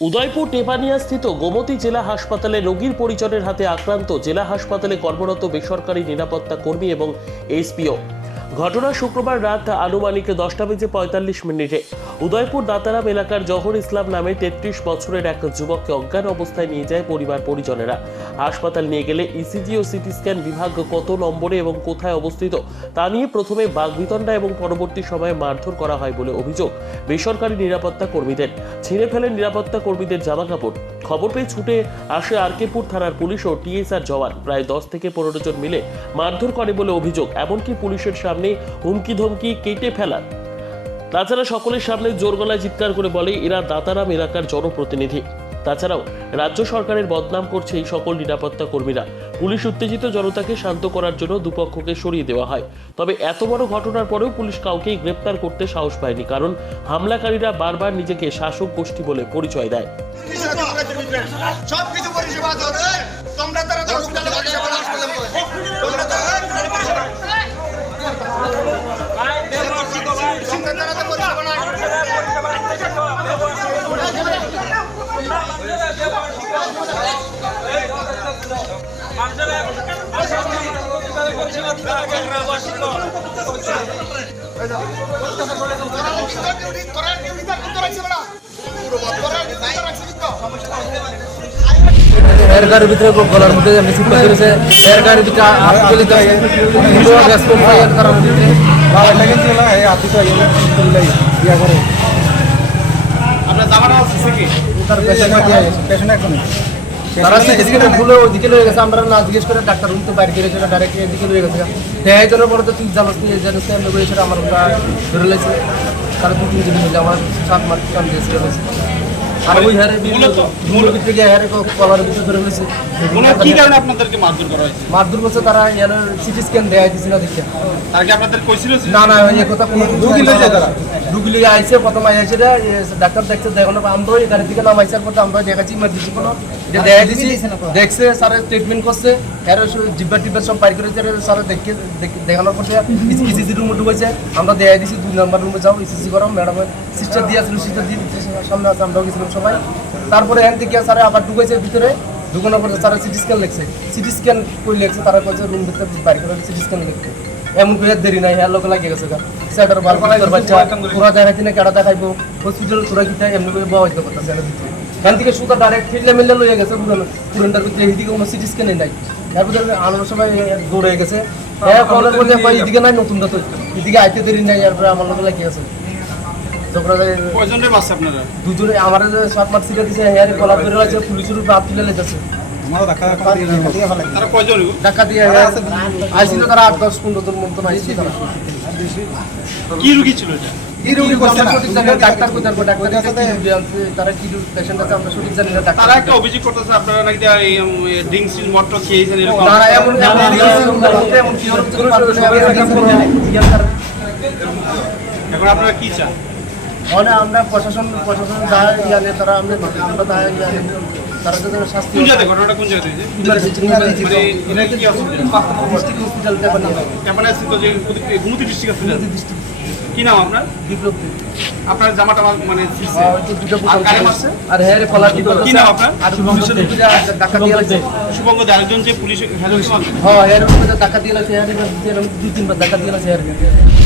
উদয়পুর টেপানিয়া স্থিত গোমতী জেলা হাসপাতালে রোগীর পরিজনের হাতে আক্রান্ত জেলা হাসপাতালে কর্মরত বেসরকারি নিরাপত্তা কর্মী এবং এসপিও। ঘটনা শুক্রবার রাত আনুমানিক দশটা বেজে পঁয়তাল্লিশ মিনিটে। উদয়পুর দাতারাম এলাকার জহর ইসলাম নামে তেত্রিশ বছরের এক যুবককে অজ্ঞান অবস্থায় নিয়ে যায় পরিবার পরিজনেরা। হাসপাতাল নিয়ে গেলে ইসিজি ও সিটি স্ক্যান বিভাগ কত নম্বরে এবং কোথায় অবস্থিত তা নিয়ে প্রথমে বাগবিতণ্ডা এবং পরবর্তী সময়ে মারধর করা হয় বলে অভিযোগ বেসরকারি নিরাপত্তা কর্মীদের। ছিঁড়ে ফেলেন নিরাপত্তা কর্মীদের জামা কাপড় খবর পেয়ে ছুটে আসে আরকেপুর থানার পুলিশ ও টিএসআর জওয়ান। প্রায় দশ থেকে পনেরো জন মিলে মারধর করে বলে অভিযোগ। এমনকি পুলিশের সামনে হুমকি ধমকি কেটে ফেলার তাছাড়া সকলের সামনে জোর গলায় চিৎকার করে বলে, এরা দাতারাম এলাকার জনপ্রতিনিধি। তাছাড়াও রাজ্য সরকারের বদনাম করছে এই সকল নিরাপত্তা কর্মীরা। পুলিশ উত্তেজিত জনতাকে শান্ত করার জন্য দুপক্ষকে সরিয়ে দেওয়া হয়। তবে এত বড় ঘটনার পরেও পুলিশ কাউকেই গ্রেপ্তার করতে সাহস পায়নি, কারণ হামলাকারীরা বারবার নিজেকে শাসক গোষ্ঠী বলে পরিচয় দেয়। সব কিছু পরিষেবা তোমরা তারা তোরা ডিউটি তোরা ডিউটি তা করতে রাখছিস না তোরা ডিউটি রাখছিস তো এর গাড়ির ভিতরে গলার মধ্যে এমনি চিপ করেছে এর গাড়ির ভিতরে হাত ফেলে দেয় তারা সিটিস্ক্যানে ভুলে ওইদিকে লয়ে গেছে আমরা না জিজ্ঞেস করে ডাক্তার রুম তো বাইরে গেছে ডাইরেক্ট এদিকে লয়ে গেছে। দেয় জন্য পরে তো তুই জানাস তুই জানিস আমি বলেছি আমার ধরে লেগেছে তারা দু তিন দিন মিলে আমার সাত মাস কাম দিয়েছিল আর ওই হারে মূল ভিতরে গিয়ে হারে কলার ভিতরে ধরে ফেলেছে মূলত কি কারণে আপনাদেরকে মারধর করা হয়েছে? মারধর করছে তারা সিটি স্ক্যান দেয়া দিছিল দেখে। তার কি আপনাদের কইছিল না না এই কথা কোনো রুগী লইছে তারা। রুগী লইয়া আইছে প্রথম আইছে ডাক্তার দেখছে দেখো আমরা এই গাড়ি থেকে নামাইছে পর আমরা দেখাচ্ছি ইমার্জেন্সি কোনো যে দেখা দিছি দেখছে স্যার ট্রিটমেন্ট করছে। এর জিব্বা টিব্বা সব স্যার দেখে দেখে- দেখানোর পর ইসিজি রুমে ঢুকেছে। আমরা দিছি দুই নাম্বার রুমে যাও করো ম্যাডাম সিস্টার দিয়ে আসলো সিস্টার দিয়ে সামনে আছে আমরাও গেছিলাম সবাই। তারপরে এখান থেকে স্যার আবার ঢুকেছে ভিতরে ঢুকানোর পরে স্যার সিটি স্ক্যান লিখছে। সিটি স্ক্যান করে লিখছে তারা কইছে রুম ভিতরে বাইরে করে সিটি স্ক্যান লিখছে। এমন করে দেরি নাই হ্যাঁ লোক লাগিয়ে গেছে সেটার বাল। বাচ্চা তোরা দেখাইছি না কেডা দেখাইবো? হসপিটাল তোরা এমনি করে বাবা এখান থেকে সুতা ডাইরেক্ট ফিরলে মিললে লইয়া গেছে পুরনো পুরনটার ভিতরে এইদিকে কোনো সিটি স্ক্যানই নাই তার ভিতরে আনার সময় দৌড়ে গেছে। হ্যাঁ কলের এদিকে নাই নতুনটা তো। এদিকে আইতে দেরি নাই এরপরে আমার লোক লাগিয়ে আপনারা দুজনে আমার সাত মাস সিটে দিছে হেয়ারে কলার বের হয়েছে পুলিশের উপর হাত তুলে লেগেছে। টাকা দিয়ে তারা আট দশ পনেরো মতন আইছিল তারা। কি রুগী ছিল এটা? সঠিক জানি না, ডাক্তার কোথায় ডাক্তার কাছে কি রোগী আছে, তারা কি পেশেন্ট আছে আমরা সঠিক জানি না তারা একটা অভিযোগ করতেছে আপনারা নাকি ড্রিঙ্কস খেয়েছেন এরকম। এমন এমন কি এখন আপনারা কি চান? মানে আমরা প্রশাসন প্রশাসন যা ইয়ালে তারা আমরা আমরা তা ইয়ালে তারা যদি শাস্তি কোন জায়গায়? ঘটনাটা কোন জায়গায়? মানে এটা কি ডিস্ট্রিক্ট হসপিটাল থেকে নিয়ে স্থিত যে গুমতি ডিস্ট্রিক্ট হসপিটাল কি নাম আপনার? বিপ্লব আপনার জামা টামা মানে আর হ্যাঁ রে কলার কি নাম আপনার? আর শুভঙ্গ দে, আরেকজন যে পুলিশ হ্যাঁ টাকা দিয়ে লাগছে হ্যাঁ দুই তিনবার টাকা দিয়ে লাগছে হ্যাঁ